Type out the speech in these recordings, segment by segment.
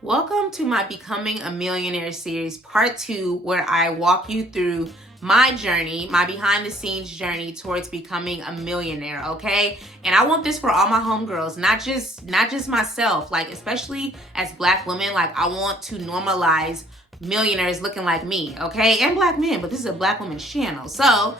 Welcome to my Becoming a Millionaire series, part 2, where I walk you through my journey, my behind the scenes journey towards becoming a millionaire, okay? And I want this for all my homegirls, not just myself, like especially as Black women, like I want to normalize millionaires looking like me, okay? And Black men, but this is a Black woman's channel. So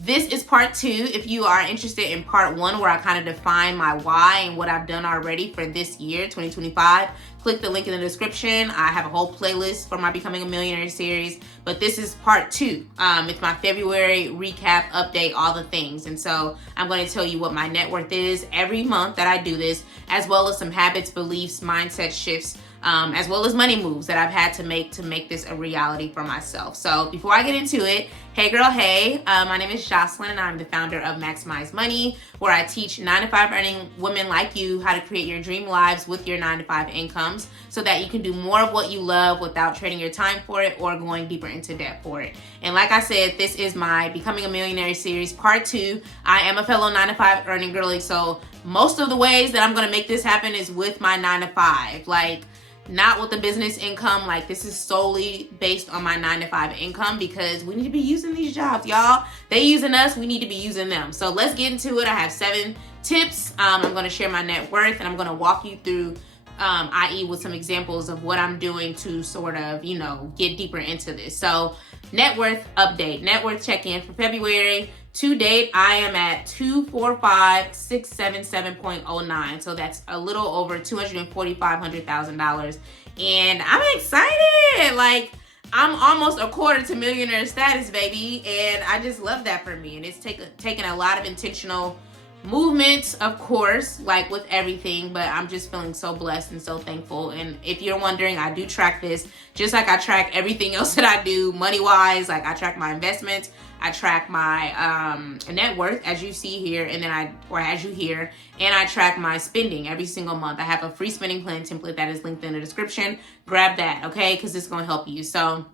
this is part 2. If you are interested in part 1, where I kind of define my why and what I've done already for this year, 2025, click the link in the description. I have a whole playlist for my Becoming a Millionaire series, but this is part 2. It's my February recap, update, all the things. And so I'm going to tell you what my net worth is every month that I do this, as well as some habits, beliefs, mindset shifts, as well as money moves that I've had to make this a reality for myself. So before I get into it, hey girl, hey, my name is Jocelyn and I'm the founder of Maximize Money, where I teach 9-to-5 earning women like you how to create your dream lives with your 9-to-5 incomes so that you can do more of what you love without trading your time for it or going deeper into debt for it. And like I said, this is my Becoming a Millionaire series, part 2. I am a fellow 9-to-5 earning girly, so most of the ways that I'm going to make this happen is with my 9-to-5. Like, not with the business income. Like, this is solely based on my 9-to-5 income because we need to be using these jobs, y'all. They using us, we need to be using them. So let's get into it. I have 7 tips. I'm going to share my net worth and I'm going to walk you through, i.e. with some examples of what I'm doing to sort of, get deeper into this. So net worth update, net worth check-in for February. To date, I am at $245,677.09. So that's a little over $245,000. And I'm excited. Like, I'm almost a quarter to millionaire status, baby. And I just love that for me. And it's taken a lot of intentional movements, of course, like with everything, but I'm just feeling so blessed and so thankful. And if you're wondering, I do track this just like I track everything else that I do money wise. Like, I track my investments, I track my net worth, as you see here, and then as you hear, and I track my spending every single month. I have a free spending plan template that is linked in the description. Grab that, okay? Because it's going to help you. So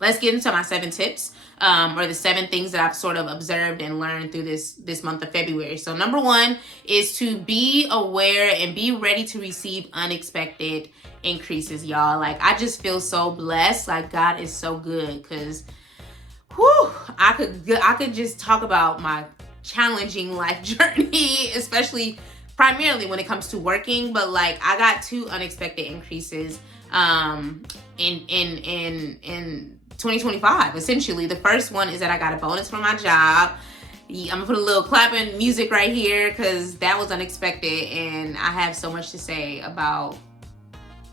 let's get into my 7 tips, or the 7 things that I've sort of observed and learned through this month of February. So number 1 is to be aware and be ready to receive unexpected increases, y'all. Like, I just feel so blessed. Like, God is so good, because I could just talk about my challenging life journey, especially primarily when it comes to working. But like, I got 2 unexpected increases in 2025. Essentially, the first one is that I got a bonus from my job. I'm gonna put a little clapping music right here because that was unexpected, and I have so much to say about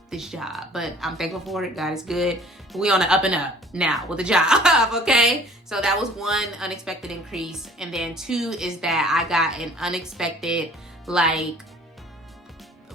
this job, but I'm thankful for it. God is good. We on the up and up now with the job, okay? So that was 1 unexpected increase. And then 2 is that I got an unexpected, like,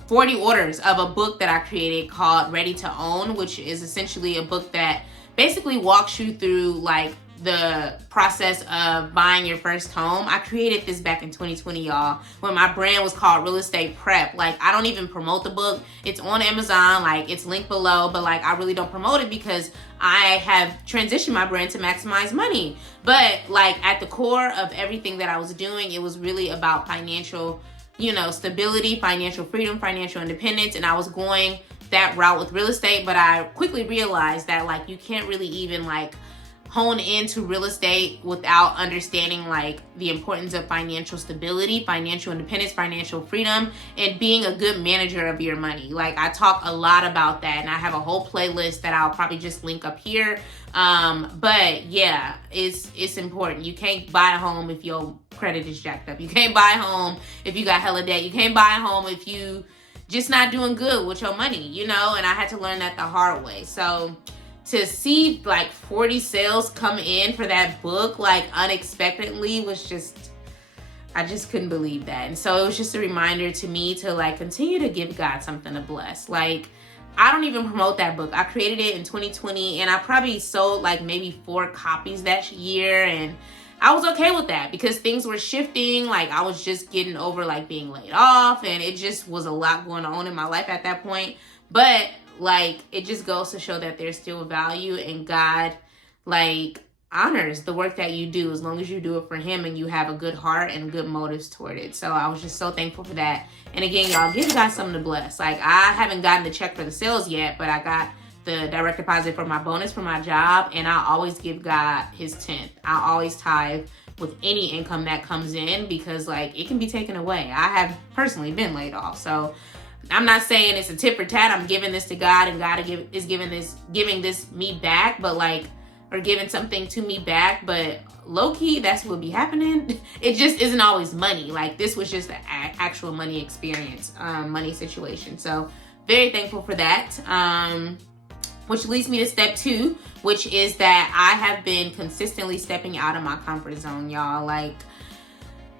40 orders of a book that I created called Ready to Own, which is essentially a book that basically walks you through, like, the process of buying your first home. I created this back in 2020, y'all, when my brand was called Real Estate Prep. Like, I don't even promote the book. It's on Amazon, like, it's linked below, but like, I really don't promote it because I have transitioned my brand to Maximize Money. But like, at the core of everything that I was doing, it was really about financial, stability, financial freedom, financial independence. And I was going that route with real estate, but I quickly realized that, like, you can't really even, like, hone into real estate without understanding, like, the importance of financial stability, financial independence, financial freedom, and being a good manager of your money. Like, I talk a lot about that, and I have a whole playlist that I'll probably just link up here. But yeah, it's important. You can't buy a home if your credit is jacked up. You can't buy a home if you got hella debt. You can't buy a home if you just not doing good with your money, and I had to learn that the hard way. So to see like 40 sales come in for that book, like, unexpectedly, was just, I just couldn't believe that. And so it was just a reminder to me to, like, continue to give God something to bless. Like, I don't even promote that book. I created it in 2020 and I probably sold like maybe 4 copies that year. And I was okay with that because things were shifting. Like, I was just getting over, like, being laid off, and it just was a lot going on in my life at that point. But like, it just goes to show that there's still value in God, like, honors the work that you do, as long as you do it for him and you have a good heart and good motives toward it. So I was just so thankful for that. And again, y'all, give God something to bless. Like, I haven't gotten the check for the sales yet, but I got the direct deposit for my bonus for my job, and I always give God his 10th. I always tithe with any income that comes in, because like, it can be taken away. I have personally been laid off, so I'm not saying it's a tit for tat. I'm giving this to God, and God is giving this me back, but like, or giving something to me back, but low-key, that's what be happening. It just isn't always money. Like, this was just an actual money experience, money situation. So very thankful for that. Which leads me to step 2, which is that I have been consistently stepping out of my comfort zone, y'all. Like,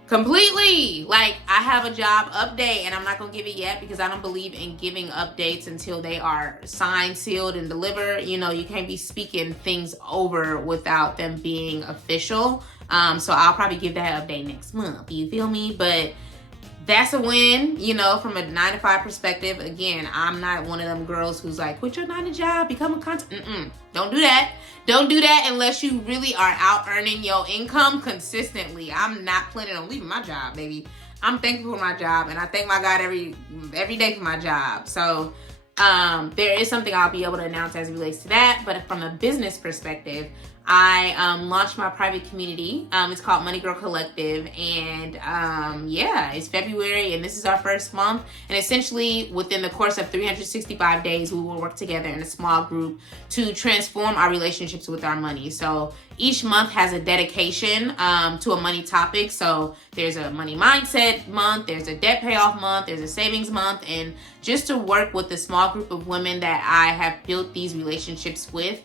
completely. Like, I have a job update, and I'm not gonna give it yet because I don't believe in giving updates until they are signed, sealed, and delivered. You know, you can't be speaking things over without them being official. So I'll probably give that update next month. You feel me? But that's a win, you know, from a 9-to-5 perspective. Again, I'm not one of them girls who's like, quit your 9 to job, become a content. Don't do that. Don't do that unless you really are out earning your income consistently. I'm not planning on leaving my job, baby. I'm thankful for my job, and I thank my God every day for my job. So there is something I'll be able to announce as it relates to that. But from a business perspective, I launched my private community. It's called Money Girl Collective, and yeah, it's February, and this is our first month. And essentially, within the course of 365 days, we will work together in a small group to transform our relationships with our money. So each month has a dedication to a money topic. So there's a money mindset month, there's a debt payoff month, there's a savings month, and just to work with a small group of women that I have built these relationships with,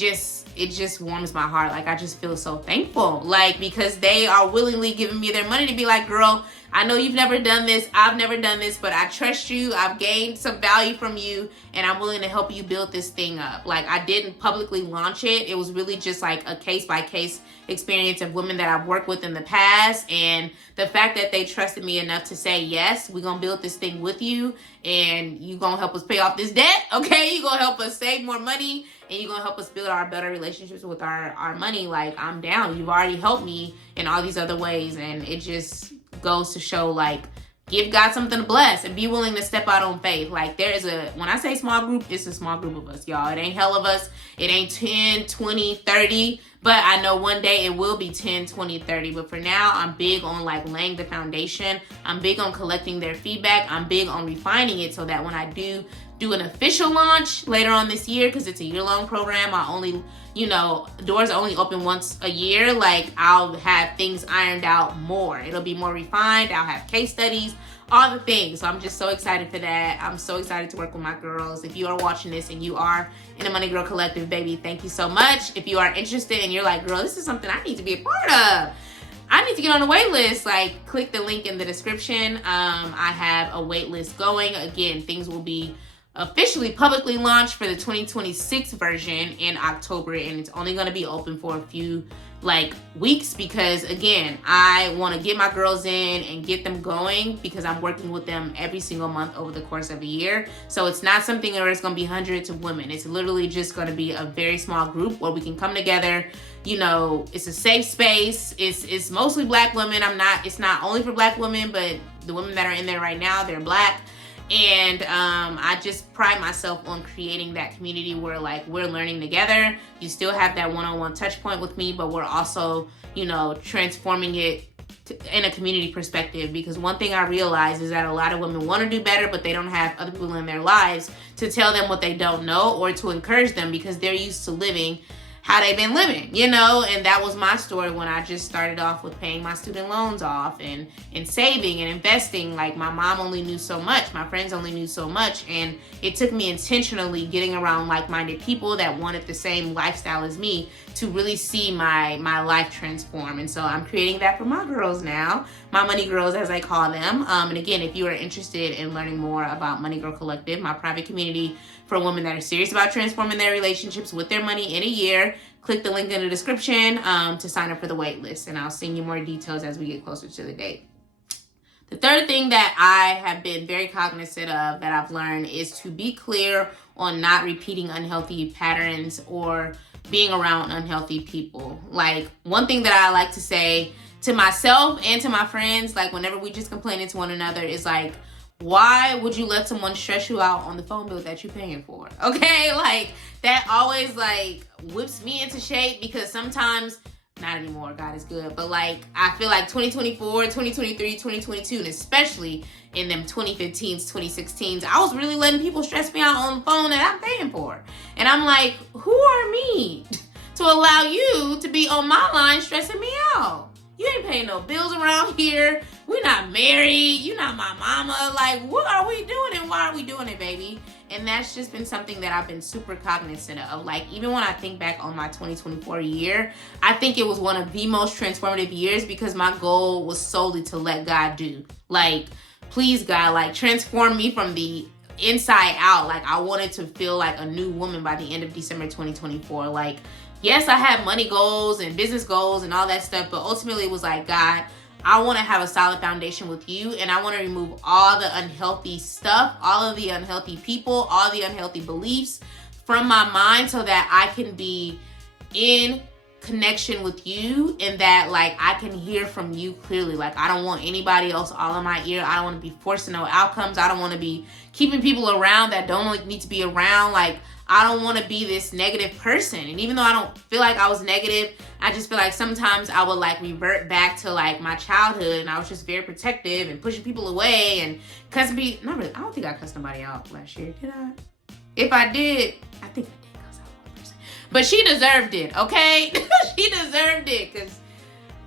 it just warms my heart. Like, I just feel so thankful, like, because they are willingly giving me their money to be like, girl, I know you've never done this, I've never done this, but I trust you, I've gained some value from you, and I'm willing to help you build this thing up. Like, I didn't publicly launch it. It was really just like a case-by-case experience of women that I've worked with in the past, and the fact that they trusted me enough to say, yes, we're gonna build this thing with you, and you gonna help us pay off this debt, okay? You're gonna help us save more money, and you're gonna help us build our better relationships with our money. Like, I'm down. You've already helped me in all these other ways, and it just goes to show, like, give God something to bless and be willing to step out on faith. Like, when I say small group, it's a small group of us, y'all. It ain't hell of us. It ain't 10, 20, 30, but I know one day it will be 10, 20, 30. But for now, I'm big on, like, laying the foundation. I'm big on collecting their feedback. I'm big on refining it so that when I do an official launch later on this year, because it's a year-long program, doors are only open once a year. Like, I'll have things ironed out more. It'll be more refined. I'll have case studies, all the things. So I'm just so excited for that. I'm so excited to work with my girls. If you are watching this and you are in a Money Girl Collective, baby, thank you so much. If you are interested and you're like, girl, this is something I need to be a part of, I need to get on a wait list, like, click the link in the description. I have a wait list going. Again, things will be officially publicly launched for the 2026 version in October, and it's only going to be open for a few weeks, because again, I want to get my girls in and get them going, because I'm working with them every single month over the course of a year. So it's not something where it's going to be hundreds of women. It's literally just going to be a very small group where we can come together. You know, it's a safe space. It's mostly Black women. It's not only for Black women, but the women that are in there right now, they're Black. And I just pride myself on creating that community where, like, we're learning together. You still have that one-on-one touch point with me, but we're also, transforming it in a community perspective. Because one thing I realize is that a lot of women want to do better, but they don't have other people in their lives to tell them what they don't know or to encourage them, because they're used to living how they've been living, and that was my story when I just started off with paying my student loans off and saving and investing. Like, my mom only knew so much, my friends only knew so much, and it took me intentionally getting around like-minded people that wanted the same lifestyle as me to really see my life transform. And so I'm creating that for my girls now, my money girls, as I call them. And again, if you are interested in learning more about Money Girl Collective, my private community for women that are serious about transforming their relationships with their money in a year, click the link in the description to sign up for the wait list, and I'll send you more details as we get closer to the date. The third thing that I have been very cognizant of that I've learned is to be clear on not repeating unhealthy patterns or being around unhealthy people. Like, one thing that I like to say to myself and to my friends, like whenever we just complaining to one another, is like, why would you let someone stress you out on the phone bill that you're paying for? Okay, like that always like whips me into shape, because sometimes, not anymore, God is good, but like I feel like 2024, 2023, 2022, and especially in them 2015s, 2016s, I was really letting people stress me out on the phone that I'm paying for. And I'm like, who are me to allow you to be on my line stressing me out? You ain't paying no bills around here. We're not married. You're not my mama. Like, what are we doing and why are we doing it, baby? And that's just been something that I've been super cognizant of. Like, even when I think back on my 2024 year, I think it was one of the most transformative years, because my goal was solely to let God do. Like, please, God, like, transform me from the inside out. Like, I wanted to feel like a new woman by the end of December 2024. Like, yes, I had money goals and business goals and all that stuff, but ultimately it was like, God, I want to have a solid foundation with you, and I want to remove all the unhealthy stuff, all of the unhealthy people, all the unhealthy beliefs from my mind, so that I can be in connection with you, and that like I can hear from you clearly. Like, I don't want anybody else all in my ear. I don't want to be forcing no outcomes. I don't want to be keeping people around that don't need to be around. Like, I don't want to be this negative person. And even though I don't feel like I was negative, I just feel like sometimes I would like revert back to like my childhood, and I was just very protective and pushing people away and cussing people. Not really. I don't think I cussed nobody out last year, did I? If I did, I think I did cuss out one person. But she deserved it, okay? She deserved it, because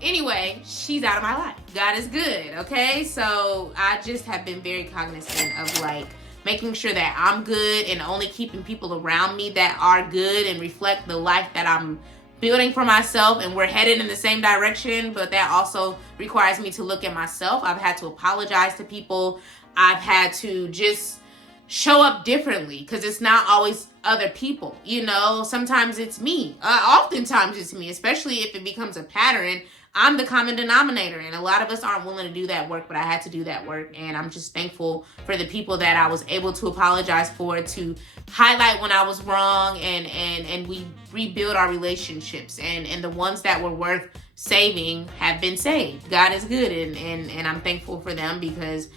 anyway, she's out of my life. God is good, okay? So I just have been very cognizant of like making sure that I'm good and only keeping people around me that are good and reflect the life that I'm building for myself, and we're headed in the same direction. But that also requires me to look at myself. I've had to apologize to people. I've had to just show up differently, because it's not always other people, you know. Sometimes it's me. Oftentimes it's me, especially if it becomes a pattern. I'm the common denominator, and a lot of us aren't willing to do that work, but I had to do that work. And I'm just thankful for the people that I was able to apologize for, to highlight when I was wrong, and we rebuild our relationships, and the ones that were worth saving have been saved. God is good, and I'm thankful for them, because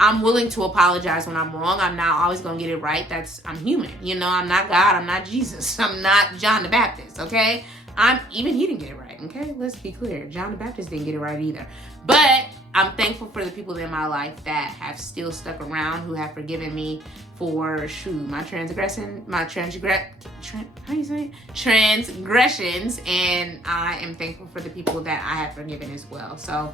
I'm willing to apologize when I'm wrong. I'm not always going to get it right. I'm human. You know, I'm not God. I'm not Jesus. I'm not John the Baptist, okay? Even he didn't get it right, okay? Let's be clear. John the Baptist didn't get it right either. But I'm thankful for the people in my life that have still stuck around, who have forgiven me for transgressions, and I am thankful for the people that I have forgiven as well. So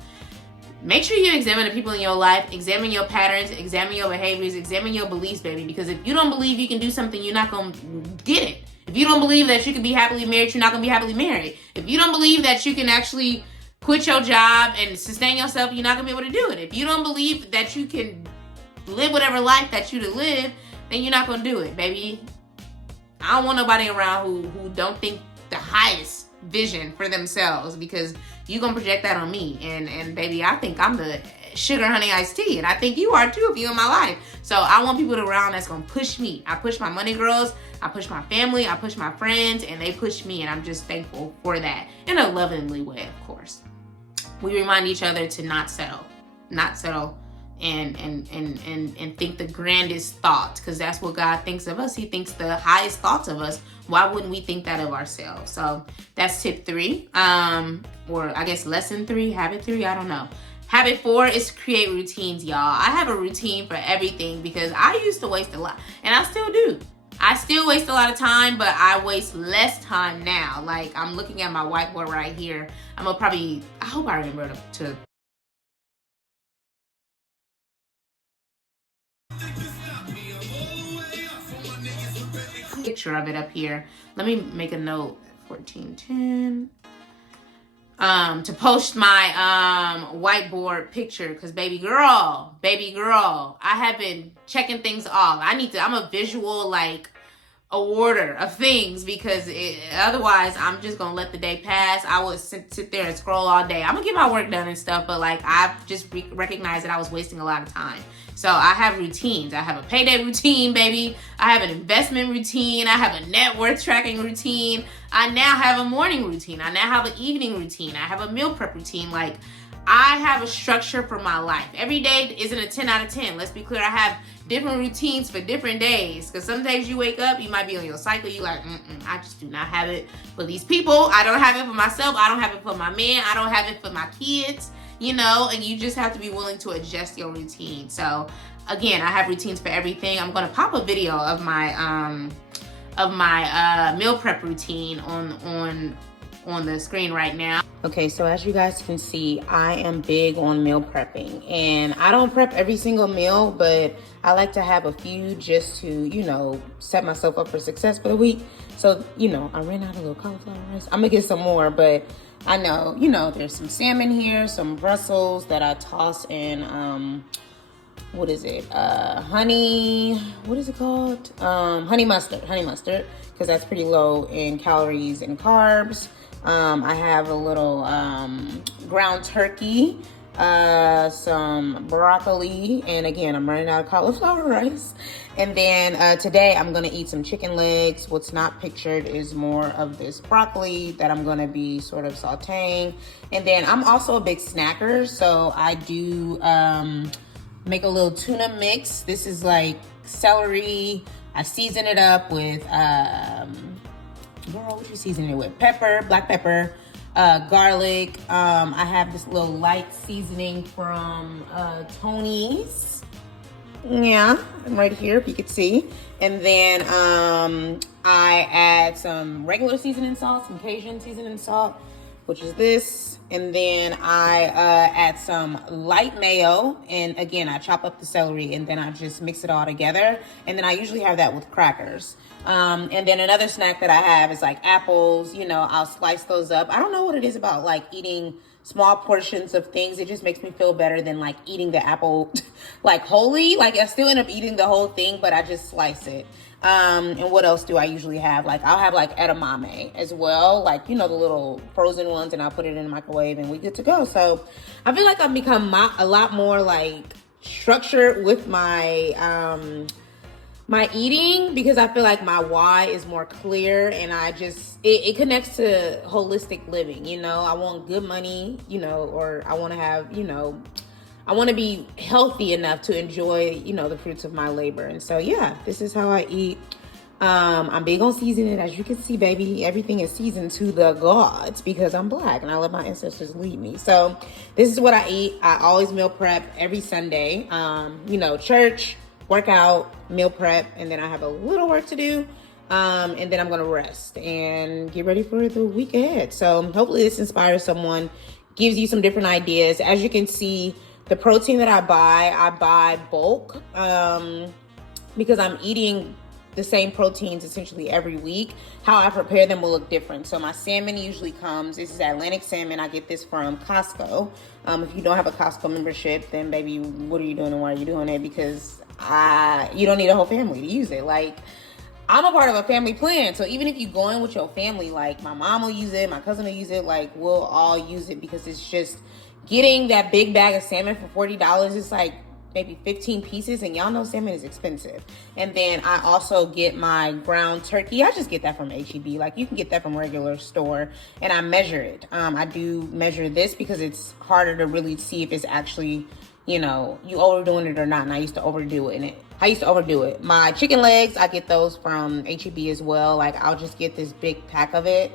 make sure you examine the people in your life, examine your patterns, examine your behaviors, examine your beliefs, baby. Because if you don't believe you can do something, you're not going to get it. If you don't believe that you can be happily married, you're not going to be happily married. If you don't believe that you can actually quit your job and sustain yourself, you're not going to be able to do it. If you don't believe that you can live whatever life that you to live, then you're not going to do it, baby. I don't want nobody around who don't think the highest vision for themselves, because you're going to project that on me. And baby, I think I'm the sugar honey iced tea, and I think you are too if you're in my life. So I want people around that's going to push me. I push my money girls, I push my family, I push my friends, and they push me, and I'm just thankful for that, in a lovingly way, of course. We remind each other to not settle, and think the grandest thought, because that's what God thinks of us. He thinks the highest thoughts of us. Why wouldn't we think that of ourselves? So that's tip 3, or I guess lesson 3, habit 3, I don't know. Habit 4 is create routines, y'all. I have a routine for everything, because I used to waste a lot, and I still do. I still waste a lot of time, but I waste less time now. Like, I'm looking at my whiteboard right here. I hope I remember to picture of it up here. Let me make a note, 1410. To post my whiteboard picture, because baby girl, I have been checking things off. I'm a visual like a order of things, because otherwise I'm just gonna let the day pass. I would sit there and scroll all day. I'm gonna get my work done and stuff, but like I've just recognized that I was wasting a lot of time. So I have routines. I have a payday routine, baby. I have an investment routine. I have a net worth tracking routine. I now have a morning routine. I now have an evening routine. I have a meal prep routine. Like, I have a structure for my life. Every day isn't a 10 out of 10. Let's be clear. I have different routines for different days. Because some days you wake up, you might be on your cycle. You like, I just do not have it for these people. I don't have it for myself. I don't have it for my man. I don't have it for my kids. You know, and you just have to be willing to adjust your routine. So again, I have routines for everything. I'm going to pop a video of my meal prep routine on the screen right now. Okay, so as you guys can see, I am big on meal prepping, and I don't prep every single meal, but I like to have a few just to, you know, set myself up for success for the week. So, you know, I ran out of little cauliflower rice. I'm gonna get some more, but I know, you know, there's some salmon here, some Brussels that I toss in, what is it? Honey, what is it called? Honey mustard, because that's pretty low in calories and carbs. I have a little ground turkey, some broccoli, and again, I'm running out of cauliflower rice. And then today I'm gonna eat some chicken legs. What's not pictured is more of this broccoli that I'm gonna be sort of sauteing. And then I'm also a big snacker, so I do make a little tuna mix. This is like celery. I season it up with girl, what you season it with? Pepper, black pepper, garlic. I have this little light seasoning from Tony's. Yeah, I'm right here if you could see. And then I add some regular seasoning salt, some Cajun seasoning salt, which is this. And then I add some light mayo. And again, I chop up the celery and then I just mix it all together. And then I usually have that with crackers. And then another snack that I have is like apples. You know, I'll slice those up. I don't know what it is about like eating small portions of things. It just makes me feel better than like eating the apple like wholly. Like I still end up eating the whole thing, but I just slice it. And what else do I usually have? Like I'll have like edamame as well, like, you know, the little frozen ones, and I'll put it in the microwave and we good to go. So I feel like I've become a lot more like structured with my my eating, because I feel like my why is more clear, and I just it connects to holistic living. You know, I want good money, you know, or I want to have, you know, I want to be healthy enough to enjoy, you know, the fruits of my labor. And so, yeah, this is how I eat. I'm big on seasoning. As you can see, baby, everything is seasoned to the gods because I'm Black and I let my ancestors lead me. So this is what I eat. I always meal prep every Sunday. You know, church, workout, meal prep, and then I have a little work to do. And then I'm going to rest and get ready for the week ahead. So hopefully this inspires someone, gives you some different ideas. As you can see, the protein that I buy bulk, because I'm eating the same proteins essentially every week. How I prepare them will look different. So my salmon usually comes, this is Atlantic salmon. I get this from Costco. If you don't have a Costco membership, then baby, what are you doing and why are you doing it? Because you don't need a whole family to use it. Like, I'm a part of a family plan. So even if you go in with your family, like my mom will use it, my cousin will use it, like we'll all use it, because it's just getting that big bag of salmon for $40. It's like maybe 15 pieces, and y'all know salmon is expensive. And then I also get my ground turkey. I just get that from H-E-B. Like you can get that from regular store, and I measure it. I do measure this because it's harder to really see if it's actually, you know, you overdoing it or not. And I used to overdo it. My chicken legs, I get those from H-E-B as well. Like I'll just get this big pack of it.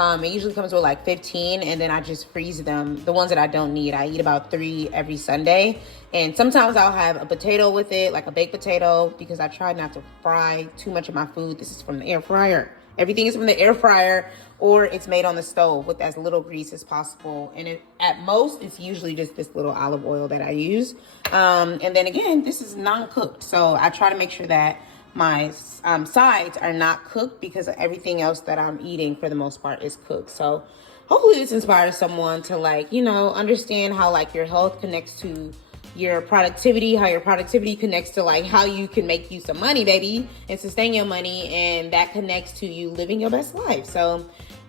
It usually comes with like 15, and then I just freeze them. The ones that I don't need, I eat about 3 every Sunday. And sometimes I'll have a potato with it, like a baked potato, because I try not to fry too much of my food. This is from the air fryer. Everything is from the air fryer, or it's made on the stove with as little grease as possible. And at most, it's usually just this little olive oil that I use. And then again, this is non-cooked. So I try to make sure that my sides are not cooked, because everything else that I'm eating for the most part is cooked. So hopefully this inspires someone to, like, you know, understand how like your health connects to your productivity, how your productivity connects to like how you can make you some money, baby, and sustain your money, and that connects to you living your best life. So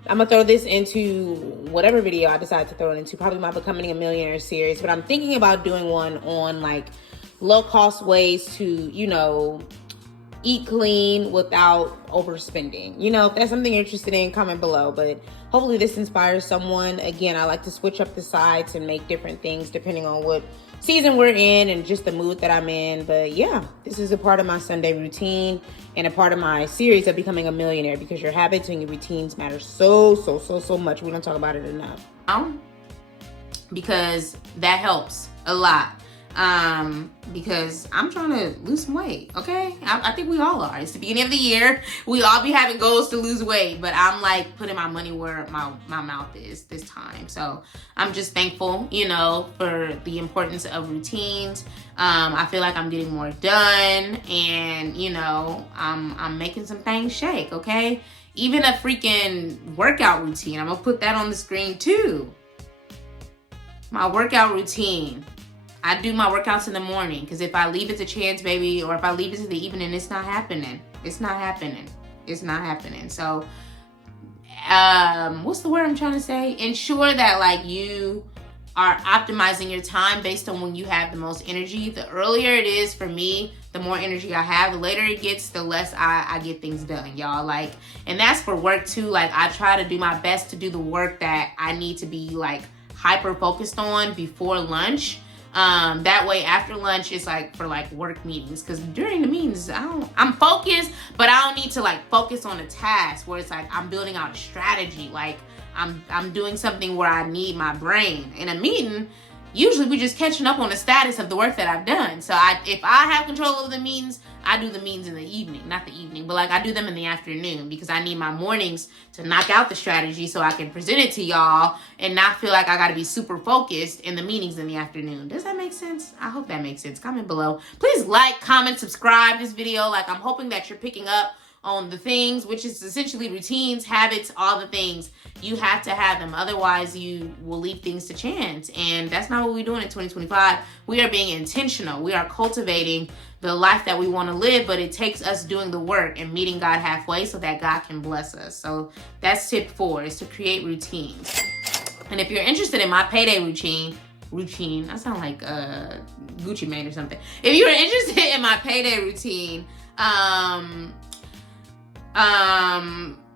I'm gonna throw this into whatever video I decide to throw it into, probably my Becoming a Millionaire series, but I'm thinking about doing one on like low cost ways to, you know, eat clean without overspending. You know, if that's something you're interested in, comment below. But hopefully this inspires someone. Again, I like to switch up the sides and make different things depending on what season we're in and just the mood that I'm in. But yeah, this is a part of my Sunday routine and a part of my series of Becoming a Millionaire, because your habits and your routines matter so much. We don't talk about it enough. Because that helps a lot. Because I'm trying to lose some weight, okay? I think we all are. It's the beginning of the year. We all be having goals to lose weight, but I'm like putting my money where my mouth is this time. So I'm just thankful, you know, for the importance of routines. I feel like I'm getting more done, and, you know, I'm making some things shake, okay? Even a freaking workout routine. I'm gonna put that on the screen too. My workout routine. I do my workouts in the morning, because if I leave it to chance, baby, or if I leave it to the evening, it's not happening. It's not happening. It's not happening. So, what's the word I'm trying to say? Ensure that like you are optimizing your time based on when you have the most energy. The earlier it is for me, the more energy I have. The later it gets, the less I get things done, y'all. Like, and that's for work too. Like, I try to do my best to do the work that I need to be like hyper focused on before lunch. That way after lunch it's like for like work meetings, because during the meetings I'm focused, but I don't need to like focus on a task where it's like I'm building out a strategy. Like I'm doing something where I need my brain. In a meeting, usually we're just catching up on the status of the work that I've done. So if I have control over the meetings, I do the meetings in the evening, not the evening, but like I do them in the afternoon, because I need my mornings to knock out the strategy so I can present it to y'all and not feel like I got to be super focused in the meetings in the afternoon. Does that make sense? I hope that makes sense. Comment below. Please like, comment, subscribe this video. Like, I'm hoping that you're picking up on the things, which is essentially routines, habits, all the things. You have to have them. Otherwise, you will leave things to chance. And that's not what we're doing in 2025. We are being intentional. We are cultivating the life that we want to live, but it takes us doing the work and meeting God halfway so that God can bless us. So that's tip 4, is to create routines. And if you're interested in my payday routine, I sound like Gucci Mane or something. If you're interested in my payday routine,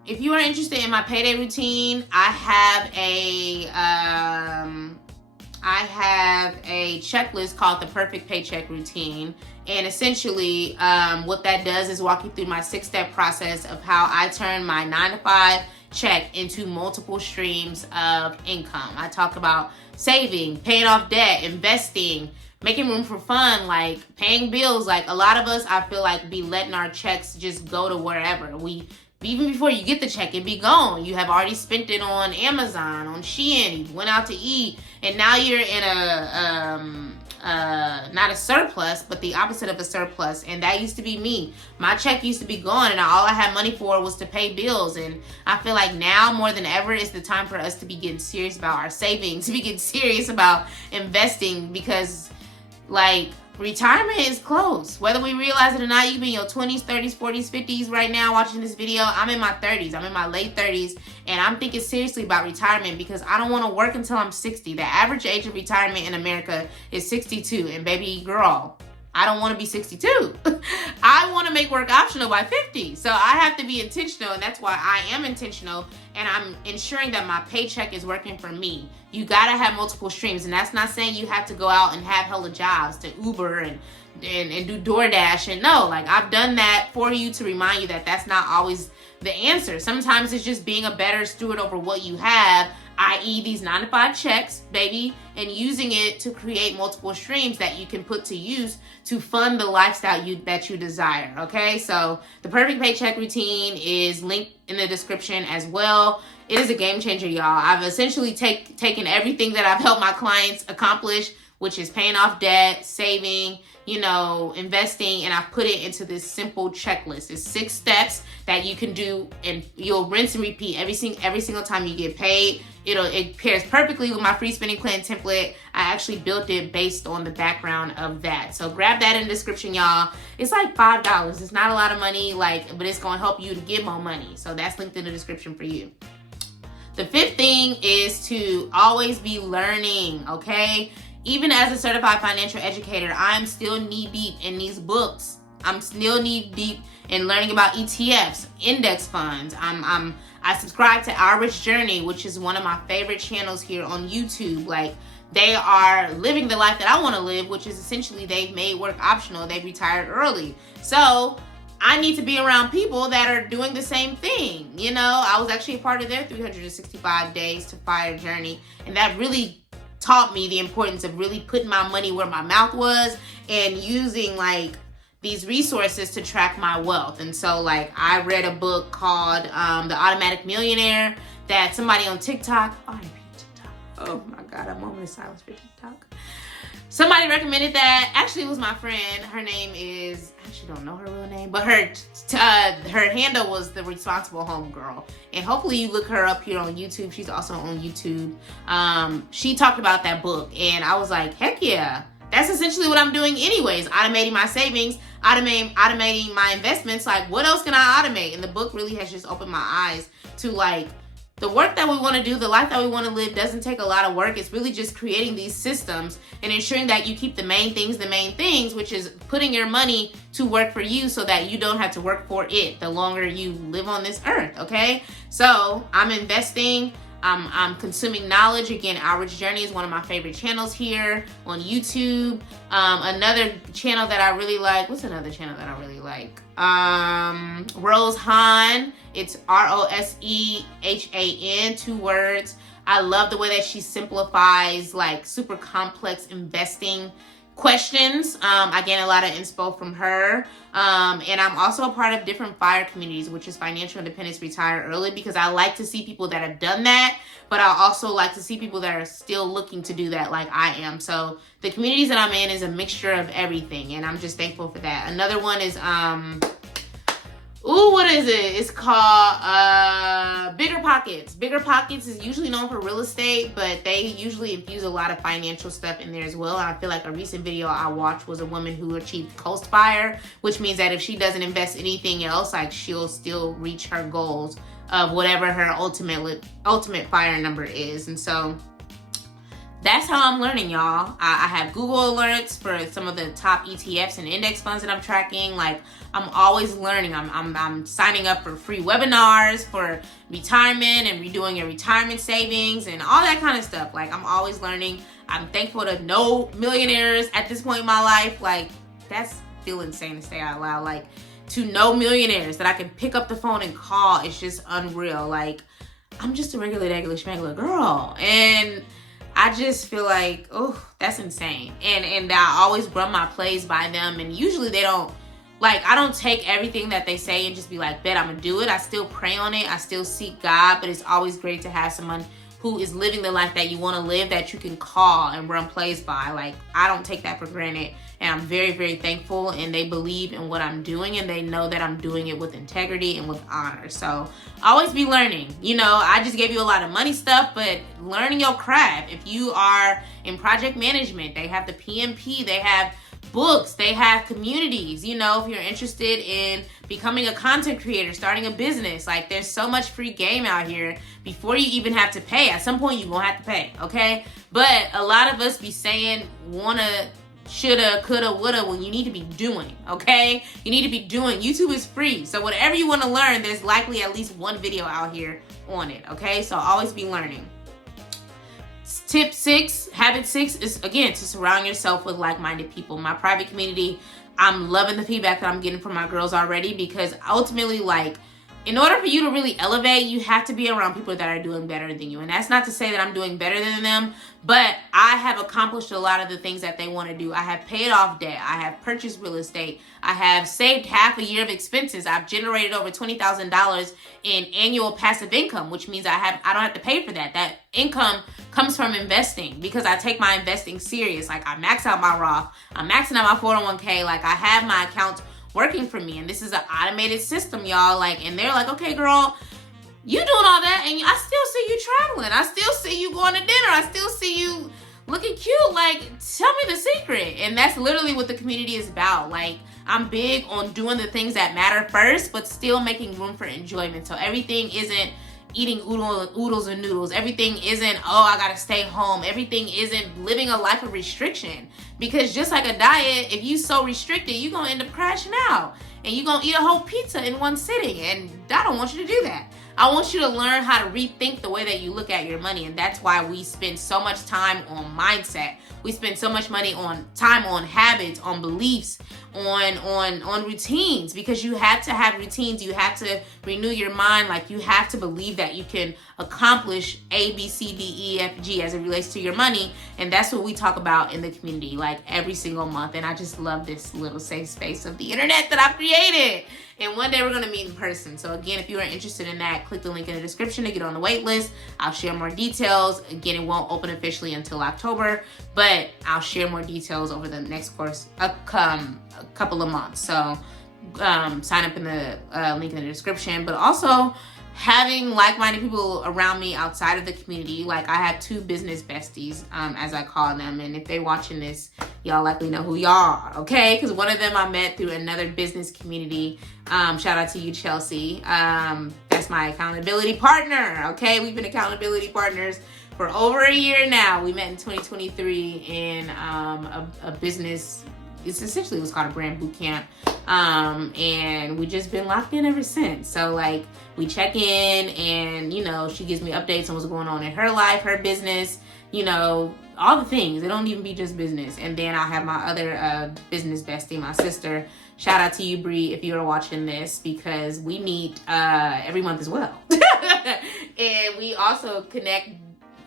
if you are interested in my payday routine, I have a checklist called the Perfect Paycheck Routine. And essentially, what that does is walk you through my 6-step process of how I turn my 9-to-5 check into multiple streams of income. I talk about saving, paying off debt, investing, making room for fun, like paying bills. Like, a lot of us, I feel like, be letting our checks just go to wherever. Even before you get the check, it be gone. You have already spent it on Amazon, on Shein, you went out to eat, and now you're in not a surplus, but the opposite of a surplus. And that used to be me. My check used to be gone, and all I had money for was to pay bills. And I feel like now more than ever is the time for us to be getting serious about our savings, to be getting serious about investing, because like, retirement is close. Whether we realize it or not, you can be in your 20s, 30s, 40s, 50s right now watching this video. I'm in my 30s. I'm in my late 30s. And I'm thinking seriously about retirement, because I don't want to work until I'm 60. The average age of retirement in America is 62. And baby girl, I don't want to be 62. I want to make work optional by 50. So I have to be intentional, and that's why I am intentional, and I'm ensuring that my paycheck is working for me. You gotta have multiple streams, and that's not saying you have to go out and have hella jobs, to Uber and do DoorDash. And no, like, I've done that for you to remind you that that's not always the answer. Sometimes it's just being a better steward over what you have, i.e. these 9-to-5 checks, baby, and using it to create multiple streams that you can put to use to fund the lifestyle that you desire, okay? So the Perfect Paycheck Routine is linked in the description as well. It is a game changer, y'all. I've essentially taken everything that I've helped my clients accomplish which is paying off debt, saving, you know, investing, and I've put it into this simple checklist. It's 6 steps that you can do, and you'll rinse and repeat every single time you get paid. It pairs perfectly with my free spending plan template. I actually built it based on the background of that. So grab that in the description, y'all. It's like $5. It's not a lot of money, but it's gonna help you to get more money. So that's linked in the description for you. The 5th thing is to always be learning, okay? Even as a certified financial educator, I'm still knee deep in these books. I'm still knee deep in learning about ETFs, index funds. I subscribe to Our Rich Journey, which is one of my favorite channels here on YouTube. Like, they are living the life that I want to live, which is essentially they've made work optional. They've retired early. So I need to be around people that are doing the same thing. You know, I was actually a part of their 365 days to FIRE journey, and that really taught me the importance of really putting my money where my mouth was and using these resources to track my wealth. And so I read a book called The Automatic Millionaire that somebody on TikTok, oh my God, a moment of silence for TikTok. Somebody recommended that. Actually, it was my friend. Her name is, I actually don't know her real name, but her handle was The Responsible Home Girl. And hopefully you look her up here on YouTube. She's also on YouTube. She talked about that book, and I was like, heck yeah. That's essentially what I'm doing anyways. Automating my savings, automating my investments. What else can I automate? And the book really has just opened my eyes to the work that we want to do, the life that we want to live doesn't take a lot of work. It's really just creating these systems and ensuring that you keep the main things, which is putting your money to work for you so that you don't have to work for it the longer you live on this earth, okay? So I'm investing. I'm consuming knowledge. Again, Our Rich Journey is one of my favorite channels here on YouTube. Another channel that I really like. What's another channel that I really like? Rose Hahn. It's ROSEHAN, 2 words. I love the way that she simplifies super complex investing questions. I gain a lot of inspo from her. And I'm also a part of different FIRE communities, which is Financial Independence Retire Early, because I like to see people that have done that, but I also like to see people that are still looking to do that like I am. So the communities that I'm in is a mixture of everything, and I'm just thankful for that. Another one is, what is it? It's called Bigger Pockets. Bigger Pockets is usually known for real estate, but they usually infuse a lot of financial stuff in there as well. And I feel like a recent video I watched was a woman who achieved Coast FIRE, which means that if she doesn't invest anything else, she'll still reach her goals of whatever her ultimate FIRE number is. And so that's how I'm learning, y'all. I have Google alerts for some of the top ETFs and index funds that I'm tracking. I'm always learning. I'm signing up for free webinars for retirement and redoing your retirement savings and all that kind of stuff. I'm always learning. I'm thankful to know millionaires at this point in my life. That's still insane to say out loud. To know millionaires that I can pick up the phone and call, it's just unreal. I'm just a regular schmegler girl, and I just feel that's insane. And I always run my plays by them, and usually they don't, I don't take everything that they say and just be bet I'm gonna do it. I still pray on it. I still seek God, but it's always great to have someone who is living the life that you want to live that you can call and run plays by. I don't take that for granted, and I'm very, very thankful, and they believe in what I'm doing, and they know that I'm doing it with integrity and with honor. So always be learning. I just gave you a lot of money stuff, but learning your craft. If you are in project management, they have the PMP, they have books, they have communities. If you're interested in becoming a content creator, starting a business, there's so much free game out here before you even have to pay. At some point, you're gonna have to pay, okay? But a lot of us be saying wanna, shoulda, coulda, woulda, when you need to be doing, okay? You need to be doing. YouTube is free, so whatever you want to learn, there's likely at least one video out here on it, okay? So always be learning. Habit 6 is, again, to surround yourself with like-minded people. My private community, I'm loving the feedback that I'm getting from my girls already, because ultimately, in order for you to really elevate, you have to be around people that are doing better than you. And that's not to say that I'm doing better than them, but I have accomplished a lot of the things that they want to do. I have paid off debt. I have purchased real estate. I have saved half a year of expenses. I've generated over $20,000 in annual passive income, which means I don't have to pay for that. That income comes from investing because I take my investing serious. Like, I max out my Roth. I'm maxing out my 401k. Like, I have my accounts working for me, and this is an automated system, y'all. Like, and they're like, okay, girl, you doing all that, and I still see you traveling. I still see you going to dinner. I still see you looking cute. Like, tell me the secret. And that's literally what the community is about. Like, I'm big on doing the things that matter first, but still making room for enjoyment. So everything isn't eating oodles and noodles. Everything isn't, oh, I gotta stay home. Everything isn't living a life of restriction. Because just like a diet, if you so restricted, you're gonna end up crashing out. And you're gonna eat a whole pizza in one sitting. And I don't want you to do that. I want you to learn how to rethink the way that you look at your money. And that's why we spend so much time on mindset. We spend so much money on time, on habits, on beliefs, on routines, because you have to have routines. You have to renew your mind. Like, you have to believe that you can accomplish A, B, C, D, E, F, G as it relates to your money. And that's what we talk about in the community, like, every single month. And I just love this little safe space of the internet that I've created. And one day we're going to meet in person. So again, if you are interested in that, click the link in the description to get on the wait list. I'll share more details. Again, it won't open officially until October, but I'll share more details over the next course, a couple of months. So sign up in the link in the description. But also, having like-minded people around me outside of the community. Like, I have 2 business besties, as I call them. And if they're watching this, y'all likely know who y'all are, okay? Because one of them I met through another business community. Shout out to you, Chelsea. That's my accountability partner, okay? We've been accountability partners for over a year now. We met in 2023 in a business. It was called a brand boot camp. And we just been locked in ever since. So, like, we check in and, you know, she gives me updates on what's going on in her life, her business, you know, all the things. It don't even be just business. And then I'll have my other business bestie, my sister. Shout out to you, Bree, if you are watching this, because we meet every month as well. And we also connect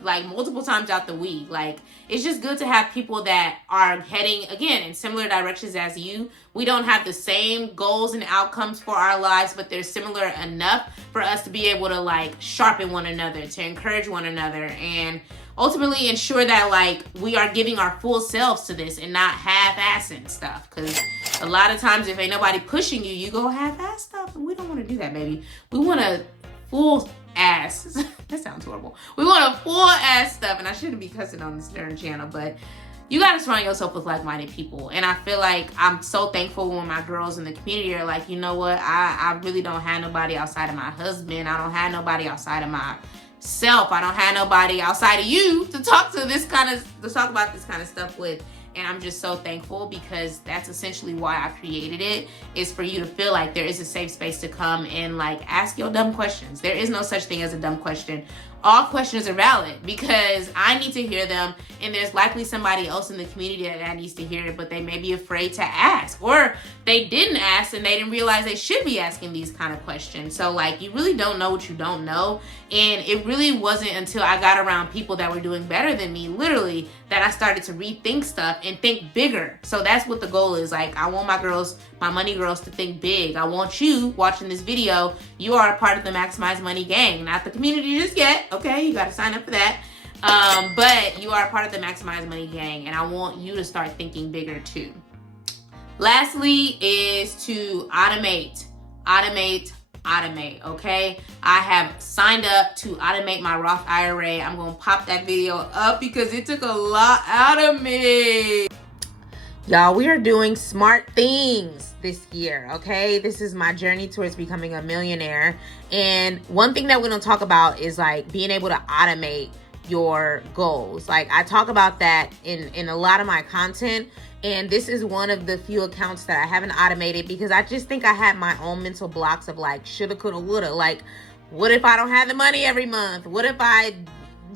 like multiple times out the week. Like, it's just good to have people that are heading, again, in similar directions as you. We don't have the same goals and outcomes for our lives, but they're similar enough for us to be able to, like, sharpen one another, to encourage one another, and ultimately ensure that, like, we are giving our full selves to this and not half-assing stuff. Because a lot of times, if ain't nobody pushing you, you go half-ass stuff, and we don't want to do that, baby. We want to full ass. That sounds horrible. We want a full ass stuff, and I shouldn't be cussing on this darn channel, but you gotta surround yourself with like-minded people. And I feel like I'm so thankful when my girls in the community are like, you know what, I really don't have nobody outside of my husband. I don't have nobody outside of myself. I don't have nobody outside of you to talk about this kind of stuff with. And I'm just so thankful, because that's essentially why I created it, is for you to feel like there is a safe space to come and, like, ask your dumb questions. There is no such thing as a dumb question. All questions are valid, because I need to hear them, and there's likely somebody else in the community that needs to hear it, but they may be afraid to ask, or they didn't ask and they didn't realize they should be asking these kind of questions. So, like, you really don't know what you don't know. And it really wasn't until I got around people that were doing better than me, literally, that I started to rethink stuff and think bigger. So that's what the goal is. Like, I want my money girls to think big. I want you watching this video. You are a part of the Maximize Money gang. Not the community just yet, okay? You got to sign up for that. But you are a part of the Maximize Money gang, and I want you to start thinking bigger too. Lastly is to automate, okay? I have signed up to automate my Roth IRA. I'm going to pop that video up because it took a lot out of me. Y'all, we are doing smart things this year, okay? This is my journey towards becoming a millionaire. And one thing that we're going to talk about is, like, being able to automate your goals. Like, I talk about that in a lot of my content. And this is one of the few accounts that I haven't automated, because I just think I had my own mental blocks of, like, shoulda, coulda, woulda. Like, what if I don't have the money every month? What if I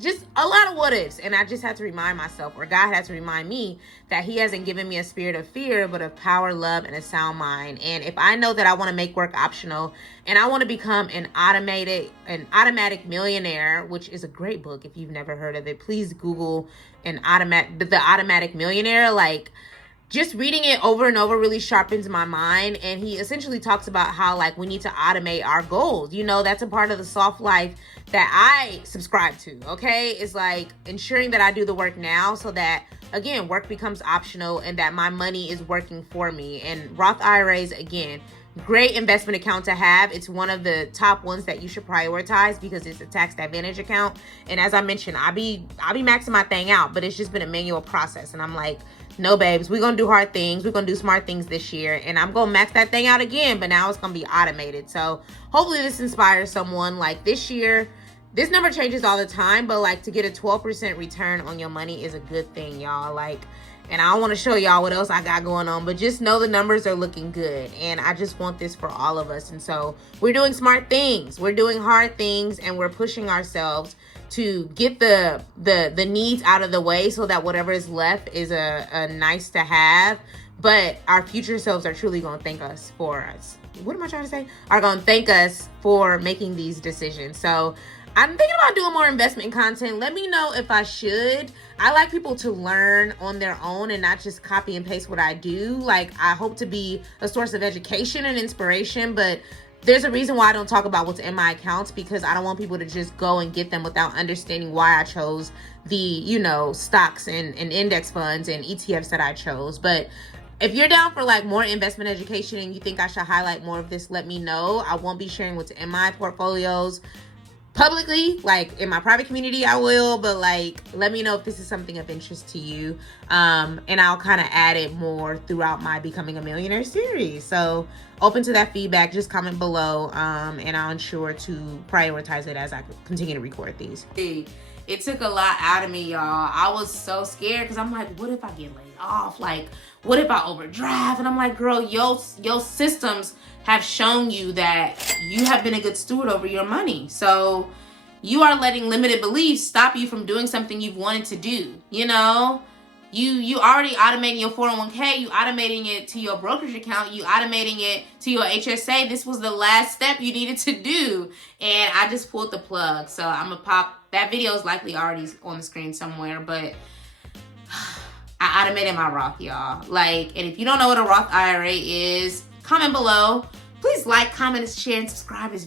just a lot of what ifs. And I just had to remind myself, or God had to remind me, that he hasn't given me a spirit of fear, but of power, love, and a sound mind. And if I know that I want to make work optional and I want to become an automatic millionaire, which is a great book. If you've never heard of it, please Google the automatic millionaire. Like, just reading it over and over really sharpens my mind. And he essentially talks about how, like, we need to automate our goals. You know, that's a part of the soft life that I subscribe to, okay? It's like ensuring that I do the work now so that, again, work becomes optional and that my money is working for me. And Roth IRAs, again, great investment account to have. It's one of the top ones that you should prioritize because it's a tax advantage account. And as I mentioned, I'll be maxing my thing out, but it's just been a manual process. And I'm like, no, babes, we're going to do hard things. We're going to do smart things this year. And I'm going to max that thing out again, but now it's going to be automated. So hopefully this inspires someone. Like, this year, this number changes all the time, but like, to get a 12% return on your money is a good thing, y'all. Like, and I don't want to show y'all what else I got going on, but just know the numbers are looking good. And I just want this for all of us. And so we're doing smart things. We're doing hard things, and we're pushing ourselves to get the needs out of the way so that whatever is left is a nice to have. But our future selves are truly going to thank us for us. What am I trying to say? Are going to thank us for making these decisions. So I'm thinking about doing more investment content. Let me know if I should. I like people to learn on their own and not just copy and paste what I do. Like, I hope to be a source of education and inspiration, but there's a reason why I don't talk about what's in my accounts, because I don't want people to just go and get them without understanding why I chose the, you know, stocks and index funds and ETFs that I chose. But if you're down for like more investment education and you think I should highlight more of this, let me know. I won't be sharing what's in my portfolios publicly. Like, in my private community I will, but like, let me know if this is something of interest to you, and I'll kind of add it more throughout my Becoming a Millionaire series. So open to that feedback. Just comment below, and I'll ensure to prioritize it as I continue to record these. It took a lot out of me, y'all. I was so scared because I'm like, what if I get laid off? Like, what if I overdraft? And I'm like, girl, your systems have shown you that you have been a good steward over your money. So you are letting limited beliefs stop you from doing something you've wanted to do. You know, you already automating your 401k, you automating it to your brokerage account, you automating it to your HSA. This was the last step you needed to do. And I just pulled the plug. So I'm gonna pop, that video is likely already on the screen somewhere, but I automated my Roth, y'all. Like, and if you don't know what a Roth IRA is, comment below. Please like, comment, share, and subscribe to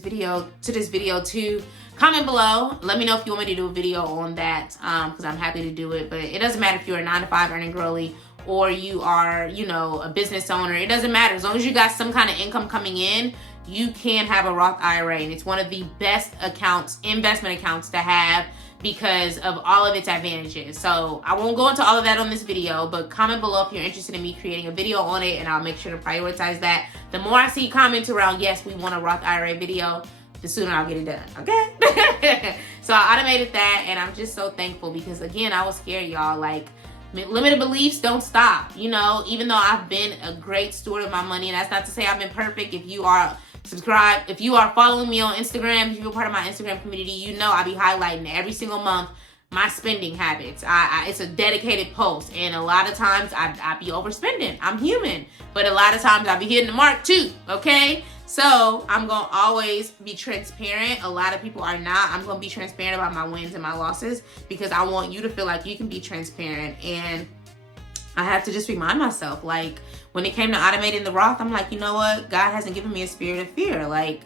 this video too. Comment below. Let me know if you want me to do a video on that, because I'm happy to do it. But it doesn't matter if you're a 9-to-5 earning girly or you are, you know, a business owner. It doesn't matter. As long as you got some kind of income coming in, you can have a Roth IRA. And it's one of the best accounts, investment accounts to have, because of all of its advantages. So I won't go into all of that on this video, but comment below if you're interested in me creating a video on it, and I'll make sure to prioritize that. The more I see comments around, yes, we want a Roth IRA video, the sooner I'll get it done, okay? So I automated that, and I'm just so thankful because, again, I was scared, y'all. Like, limited beliefs don't stop, you know, even though I've been a great steward of my money, and that's not to say I've been perfect. If you are subscribed, if you are following me on Instagram, if you're part of my Instagram community, you know I be highlighting every single month my spending habits. It's a dedicated post, and a lot of times I be overspending. I'm human, but a lot of times I be hitting the mark too, okay? So I'm gonna always be transparent. A lot of people are not. I'm gonna be transparent about my wins and my losses because I want you to feel like you can be transparent. And I have to just remind myself, like, when it came to automating the Roth, I'm like, you know what? God hasn't given me a spirit of fear. Like,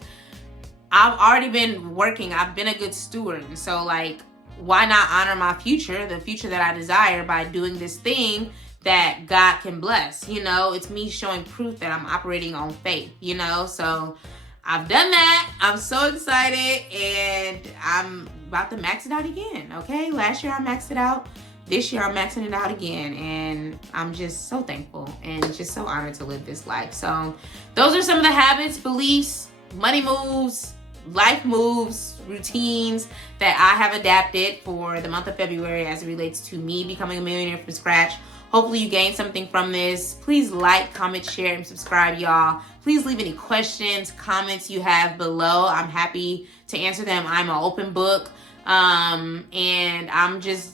I've already been working. I've been a good steward. And so, like, why not honor my future, the future that I desire, by doing this thing that God can bless? You know, it's me showing proof that I'm operating on faith, you know? So I've done that. I'm so excited, and I'm about to max it out again, okay? Last year I maxed it out. This year I'm maxing it out again, and I'm just so thankful and just so honored to live this life. So those are some of the habits, beliefs, money moves, life moves, routines that I have adapted for the month of February as it relates to me becoming a millionaire from scratch, Hopefully you gained something from this. Please like, comment, share, and subscribe, y'all. Please leave any questions, comments you have below. I'm happy to answer them. I'm an open book. And I'm just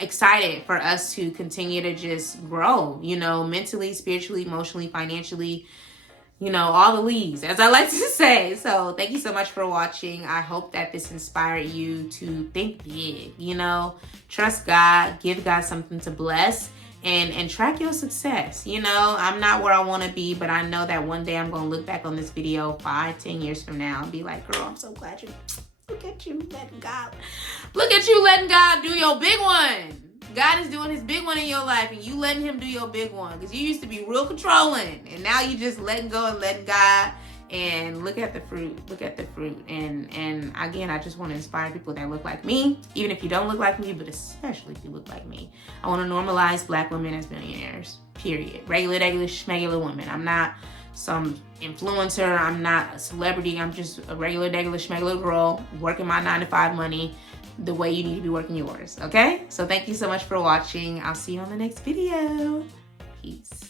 excited for us to continue to just grow, you know, mentally, spiritually, emotionally, financially, you know, all the leads, as I like to say. So thank you so much for watching. I hope that this inspired you to think big, you know, trust God, give God something to bless, and track your success. You know, I'm not where I want to be, but I know that one day I'm going to look back on this video 5-10 years from now and be like, girl, I'm so glad you, look at you letting God do your big one. God is doing his big one in your life, and you letting him do your big one, because you used to be real controlling, and now you just letting go and letting God. And look at the fruit. And again, I just want to inspire people that look like me, even if you don't look like me, but especially if you look like me. I want to normalize Black women as millionaires, period. Regular schmegular women. I'm not some influencer. I'm not a celebrity. I'm just a regular schmegular girl working my 9-to-5 money the way you need to be working yours. Okay? So thank you so much for watching. I'll see you on the next video. Peace.